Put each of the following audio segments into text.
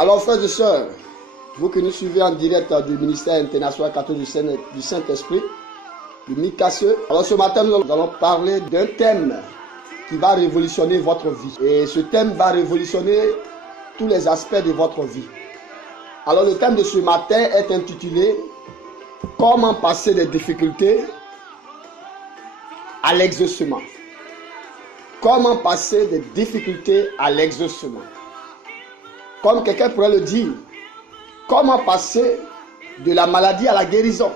Alors, frères et sœurs, vous qui nous suivez en direct du ministère international catholique du Saint-Esprit, du MICASE, alors ce matin, nous allons parler d'un thème qui va révolutionner votre vie. Et ce thème va révolutionner tous les aspects de votre vie. Alors, le thème de ce matin est intitulé « Comment passer des difficultés à l'exaucement ». Comment passer des difficultés à l'exaucement. Comme quelqu'un pourrait le dire, comment passer de la maladie à la guérison?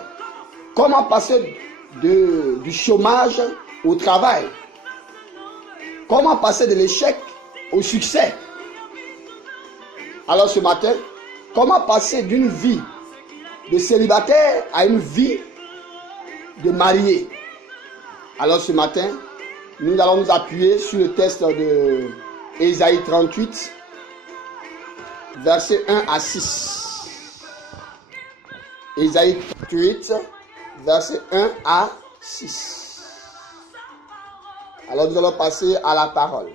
Comment passer du chômage au travail? Comment passer de l'échec au succès? Alors ce matin, comment passer d'une vie de célibataire à une vie de marié? Alors ce matin, nous allons nous appuyer sur le texte de Ésaïe 38, versets 1 à 6. Ésaïe 38, versets 1 à 6. Alors nous allons passer à la parole,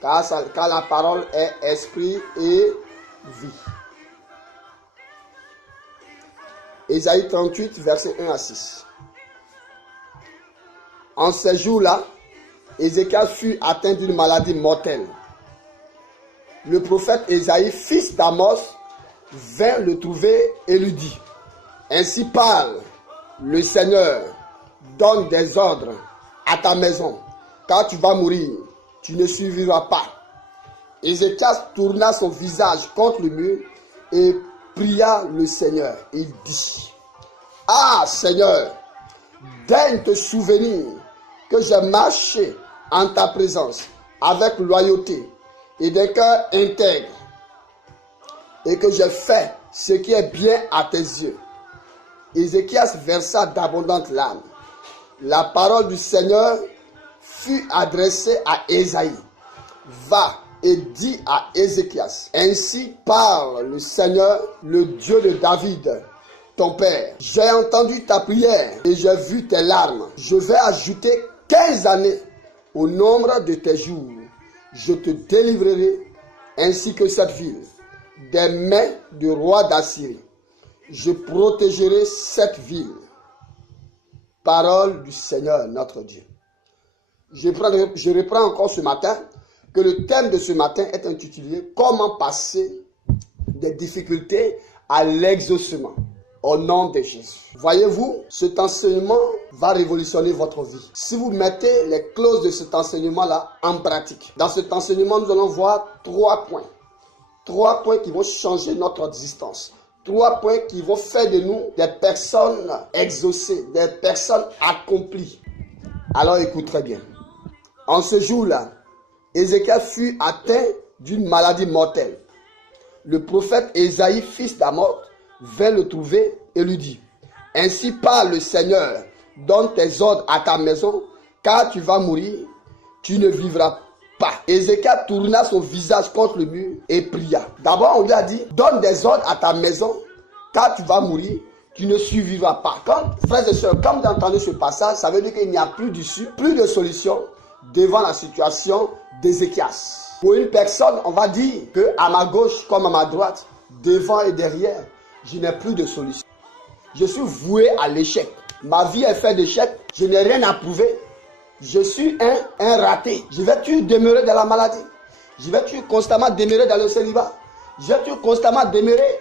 car la parole est esprit et vie. Ésaïe 38, versets 1 à 6. En ces jours-là, Ézéchias fut atteint d'une maladie mortelle. Le prophète Ésaïe, fils d'Amos, vint le trouver et lui dit: Ainsi parle le Seigneur, donne des ordres à ta maison, car tu vas mourir, tu ne survivras pas. Ézéchias tourna son visage contre le mur et pria le Seigneur. Il dit: Ah Seigneur, daigne te souvenir que j'ai marché en ta présence avec loyauté et d'un cœur intègre, et que j'ai fait ce qui est bien à tes yeux. Ézéchias versa d'abondantes larmes. La parole du Seigneur fut adressée à Ésaïe. Va et dis à Ézéchias: Ainsi parle le Seigneur, le Dieu de David, ton père. J'ai entendu ta prière et j'ai vu tes larmes. Je vais ajouter 15 années au nombre de tes jours. Je te délivrerai, ainsi que cette ville, des mains du roi d'Assyrie. Je protégerai cette ville. Parole du Seigneur notre Dieu. Je reprends encore ce matin, que le thème de ce matin est intitulé « Comment passer des difficultés à l'exaucement ». Au nom de Jésus. Voyez-vous, cet enseignement va révolutionner votre vie. Si vous mettez les clauses de cet enseignement-là en pratique. Dans cet enseignement, nous allons voir 3 points. 3 points qui vont changer notre existence. 3 points qui vont faire de nous des personnes exaucées, des personnes accomplies. Alors écoute très bien. En ce jour-là, Ézéchias fut atteint d'une maladie mortelle. Le prophète Ésaïe, fils d'Amos, vint le trouver et lui dit: Ainsi parle le Seigneur, donne tes ordres à ta maison, car tu vas mourir, tu ne vivras pas. Ézéchias tourna son visage contre le mur et pria. D'abord on lui a dit: donne des ordres à ta maison, car tu vas mourir, tu ne survivras pas. Frères et sœurs, quand vous entendez ce passage, ça veut dire qu'il n'y a plus d'issue, plus de solution devant la situation d'Ézéchias. Pour une personne, on va dire que à ma gauche comme à ma droite, devant et derrière, je n'ai plus de solution. Je suis voué à l'échec. Ma vie est faite d'échecs. Je n'ai rien à prouver. Je suis un raté. Je vais toujours demeurer dans la maladie. Je vais toujours constamment demeurer dans le célibat. Je vais toujours constamment demeurer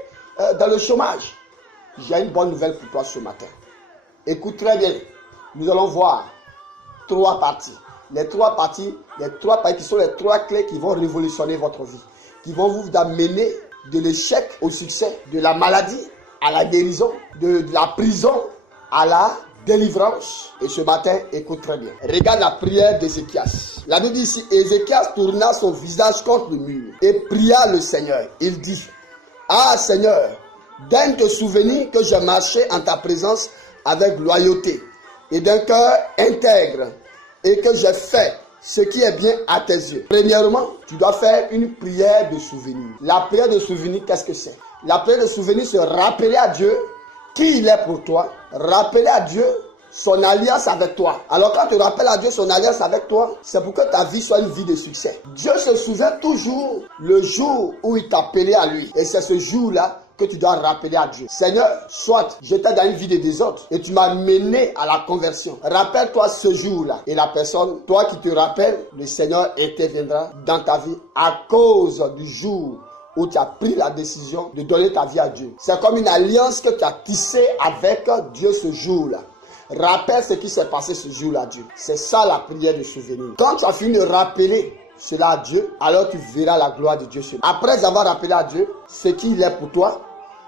dans le chômage. J'ai une bonne nouvelle pour toi ce matin. Écoute très bien. Nous allons voir 3 parties. Les 3 parties qui sont les 3 clés qui vont révolutionner votre vie. Qui vont vous amener de l'échec au succès, de la maladie à la guérison, de la prison à la délivrance. Et ce matin, écoute très bien. Regarde la prière d'Ézéchias. La Bible dit ici: Ézéchias tourna son visage contre le mur et pria le Seigneur. Il dit: Ah Seigneur, daigne te souvenir que j'ai marché en ta présence avec loyauté et d'un cœur intègre, et que j'ai fait ce qui est bien à tes yeux. Premièrement, tu dois faire une prière de souvenir. La prière de souvenir, qu'est-ce que c'est? La prière de souvenir, c'est rappeler à Dieu qui il est pour toi. Rappeler à Dieu son alliance avec toi. Alors quand tu rappelles à Dieu son alliance avec toi, c'est pour que ta vie soit une vie de succès. Dieu se souvient toujours le jour où il t'a appelé à lui. Et c'est ce jour-là que tu dois rappeler à Dieu. Seigneur, soit j'étais dans une vie de désordre et tu m'as mené à la conversion. Rappelle-toi ce jour-là. Et la personne, toi qui te rappelles, le Seigneur interviendra dans ta vie à cause du jour où tu as pris la décision de donner ta vie à Dieu. C'est comme une alliance que tu as tissée avec Dieu ce jour-là. Rappelle ce qui s'est passé ce jour-là, Dieu. C'est ça la prière de souvenir. Quand tu as fini de rappeler cela à Dieu, alors tu verras la gloire de Dieu sur toi. Après avoir rappelé à Dieu ce qu'il est pour toi,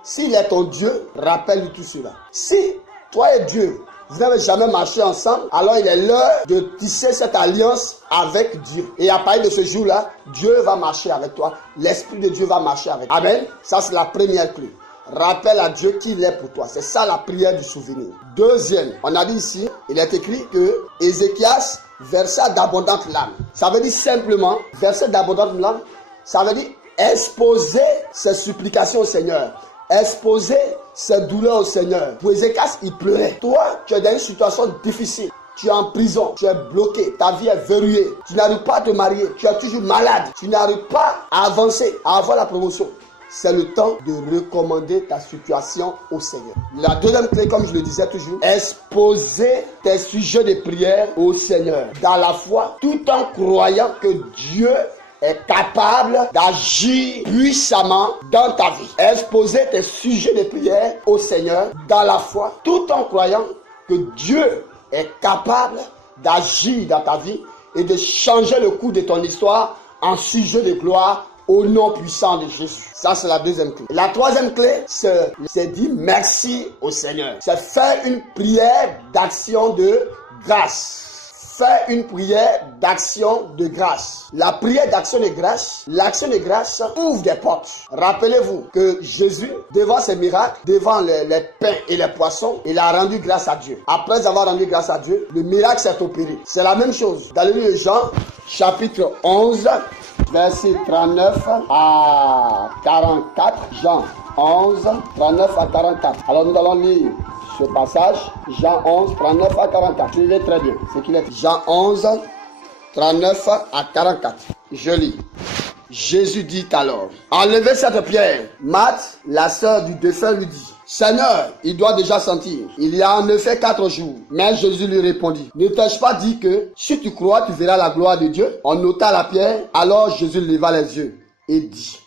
s'il est ton Dieu, rappelle-lui tout cela. Si toi et Dieu, vous n'avez jamais marché ensemble, alors il est l'heure de tisser cette alliance avec Dieu. Et à partir de ce jour-là, Dieu va marcher avec toi. L'Esprit de Dieu va marcher avec toi. Amen. Ça, c'est la première clé. Rappelle à Dieu qu'il est pour toi. C'est ça la prière du souvenir. Deuxième, on a dit ici, il est écrit que Ézéchias versa d'abondantes larmes. Ça veut dire simplement, verser d'abondantes larmes, ça veut dire exposer ses supplications au Seigneur. Exposer ses douleurs au Seigneur. Pour Ézéchias, il pleurait. Toi, tu es dans une situation difficile. Tu es en prison, tu es bloqué, ta vie est verrouillée. Tu n'arrives pas à te marier, tu es toujours malade. Tu n'arrives pas à avancer, à avoir la promotion. C'est le temps de recommander ta situation au Seigneur. La deuxième clé, comme je le disais toujours, exposer tes sujets de prière au Seigneur. Dans la foi, tout en croyant que Dieu est capable d'agir puissamment dans ta vie. Exposer tes sujets de prière au Seigneur dans la foi, tout en croyant que Dieu est capable d'agir dans ta vie et de changer le cours de ton histoire en sujet de gloire au nom puissant de Jésus. Ça, c'est la deuxième clé. La troisième clé, c'est dire merci au Seigneur. C'est faire une prière d'action de grâce. Faire une prière d'action de grâce. La prière d'action de grâce, l'action de grâce ouvre des portes. Rappelez-vous que Jésus, devant ses miracles, devant les pains et les poissons, il a rendu grâce à Dieu. Après avoir rendu grâce à Dieu, le miracle s'est opéré. C'est la même chose. Dans le livre de Jean, chapitre 11, verset 39 à 44. Jean 11, 39 à 44. Alors nous allons lire ce passage, Jean 11, 39 à 44. Suivez très bien ce qu'il est. Jean 11, 39 à 44. Je lis. Jésus dit alors, enlevez cette pierre. Marthe, la sœur du défunt, lui dit, Seigneur, il doit déjà sentir. Il y a en effet 4 jours. Mais Jésus lui répondit, ne t'ai-je pas dit que si tu crois, tu verras la gloire de Dieu? On ôta la pierre. Alors Jésus leva les yeux et dit,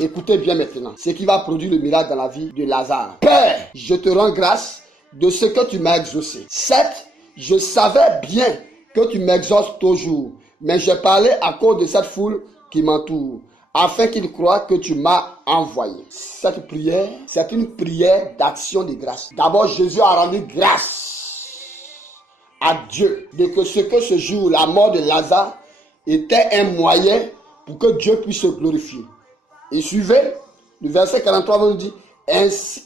écoutez bien maintenant, ce qui va produire le miracle dans la vie de Lazare. Père, je te rends grâce de ce que tu m'as exaucé. Certes, je savais bien que tu m'exauces toujours, mais j'ai parlé à cause de cette foule qui m'entoure, afin qu'ils croient que tu m'as envoyé. Cette prière, c'est une prière d'action de grâce. D'abord, Jésus a rendu grâce à Dieu de que ce jour, la mort de Lazare, était un moyen pour que Dieu puisse se glorifier. Et suivez, le verset 43 nous dit,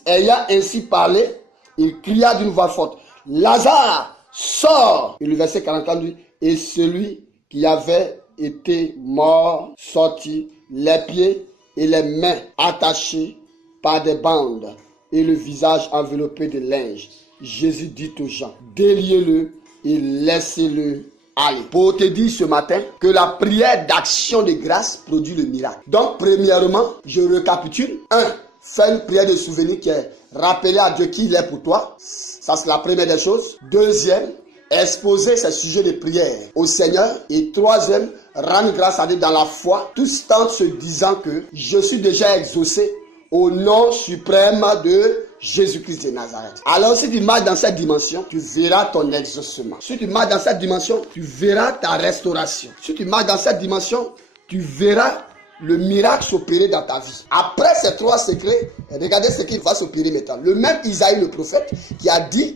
ayant ainsi parlé, il cria d'une voix forte, Lazare, sors! Et le verset 44 dit, et celui qui avait été mort sortit, les pieds et les mains attachés par des bandes et le visage enveloppé de linge. Jésus dit aux gens, déliez-le et laissez-le aller. Pour te dire ce matin que la prière d'action de grâce produit le miracle. Donc premièrement, je récapitule. 1. Fais une prière de souvenir qui est rappeler à Dieu qui il est pour toi. Ça, c'est la première des choses. Deuxième, exposer ces sujets de prière au Seigneur. Et troisième, rendre grâce à Dieu dans la foi, tout en se disant que je suis déjà exaucé au nom suprême de Jésus-Christ de Nazareth. Alors si tu marches dans cette dimension, tu verras ton exaucement. Si tu marches dans cette dimension, tu verras ta restauration. Si tu marches dans cette dimension, tu verras le miracle s'opérer dans ta vie. Après ces 3 secrets, regardez ce qu'il va s'opérer maintenant. Le même Isaïe le prophète qui a dit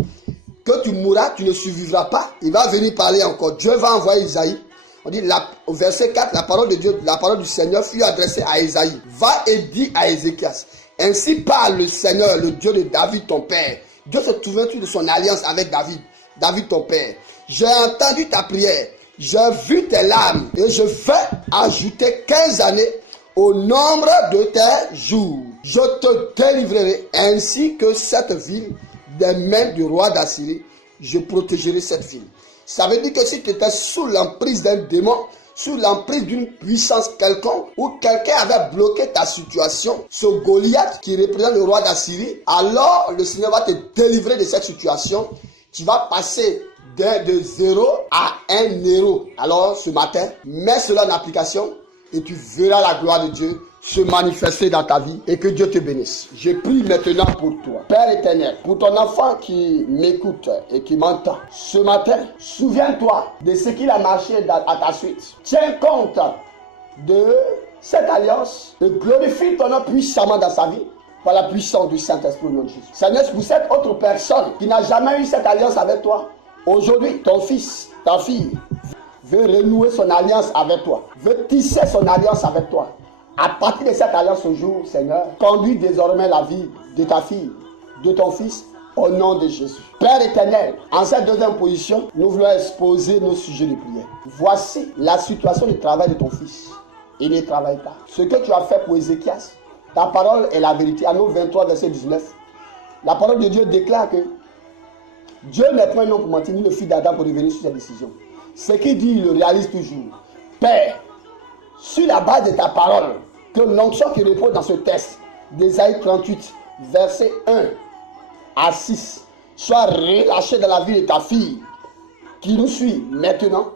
que tu mourras, tu ne survivras pas. Il va venir parler encore. Dieu va envoyer Isaïe. On dit au verset 4, la parole de Dieu, la parole du Seigneur fut adressée à Isaïe. Va et dis à Ézéchias, ainsi parle le Seigneur, le Dieu de David ton père. Dieu se souvient-tu de son alliance avec David ton père. J'ai entendu ta prière, j'ai vu tes larmes et je vais ajouter 15 années au nombre de tes jours. Je te délivrerai ainsi que cette ville des mains du roi d'Assyrie je protégerai cette ville. Ça veut dire que si tu étais sous l'emprise d'un démon, sous l'emprise d'une puissance quelconque, ou quelqu'un avait bloqué ta situation, ce Goliath qui représente le roi d'Assyrie, alors le Seigneur va te délivrer de cette situation. Tu vas passer de 0 à 1 héros. Alors ce matin, mets cela en application et tu verras la gloire de Dieu se manifester dans ta vie et que Dieu te bénisse. Je prie maintenant pour toi, Père éternel, pour ton enfant qui m'écoute et qui m'entend. Ce matin, souviens-toi de ce qu'il a marché à ta suite. Tiens compte de cette alliance et glorifie ton nom puissamment dans sa vie par la puissance du Saint-Esprit au nom de Jésus. Seigneur, pour cette autre personne qui n'a jamais eu cette alliance avec toi, aujourd'hui, ton fils, ta fille, veut renouer son alliance avec toi, veut tisser son alliance avec toi. À partir de cette alliance ce jour, Seigneur, conduis désormais la vie de ta fille, de ton fils, au nom de Jésus. Père éternel, en cette deuxième position, nous voulons exposer nos sujets de prière. Voici la situation du travail de ton fils. Il ne travaille pas. Ce que tu as fait pour Ézéchias, ta parole est la vérité. Anneau 23, verset 19. La parole de Dieu déclare que Dieu n'est pas un homme pour mentir, ni le fils d'Adam pour revenir sur ses décisions. Ce qu'il dit, il le réalise toujours. Père, sur la base de ta parole, que l'onction qui repose dans ce texte d'Ésaïe 38, verset 1 à 6, soit relâchée dans la vie de ta fille qui nous suit maintenant,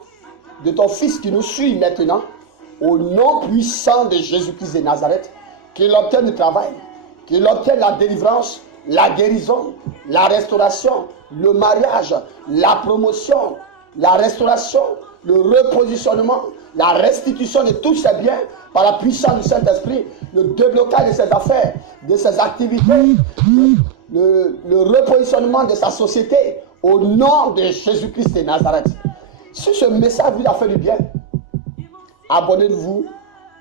de ton fils qui nous suit maintenant, au nom puissant de Jésus-Christ de Nazareth, qu'il obtienne le travail, qu'il obtienne la délivrance, la guérison, la restauration, le mariage, la promotion, la restauration, le repositionnement, la restitution de tous ses biens par la puissance du Saint-Esprit, le déblocage de ses affaires, de ses activités, le repositionnement de sa société au nom de Jésus-Christ de Nazareth. Si ce message vous a fait du bien, abonnez-vous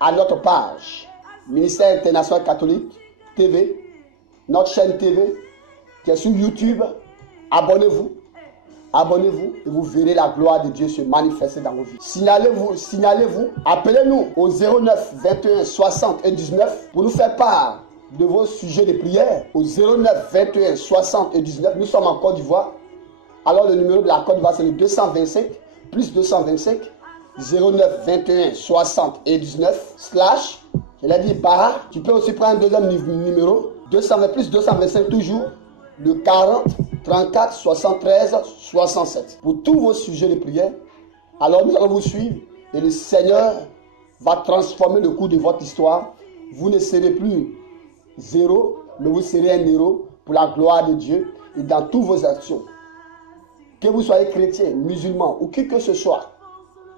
à notre page Ministère International Catholique TV, notre chaîne TV qui est sur YouTube. Abonnez-vous et vous verrez la gloire de Dieu se manifester dans vos vies. Signalez-vous, appelez-nous au 09 21 60 et 19 pour nous faire part de vos sujets de prière. Au 09 21 60 et 19, nous sommes en Côte d'Ivoire. Alors le numéro de la Côte d'Ivoire c'est le 225 plus 225 09 21 60 et 19 slash, je l'ai dit, barra. Tu peux aussi prendre un deuxième numéro, 220 plus 225 toujours, le 40 34 73 67. Pour tous vos sujets de prière, alors nous allons vous suivre et le Seigneur va transformer le cours de votre histoire. Vous ne serez plus zéro, mais vous serez un héros pour la gloire de Dieu et dans toutes vos actions. Que vous soyez chrétien, musulman ou qui que ce soit,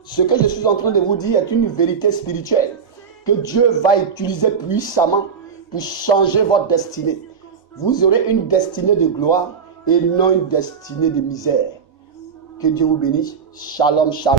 ce que je suis en train de vous dire est une vérité spirituelle que Dieu va utiliser puissamment pour changer votre destinée. Vous aurez une destinée de gloire et non une destinée de misère. Que Dieu vous bénisse. Shalom, shalom.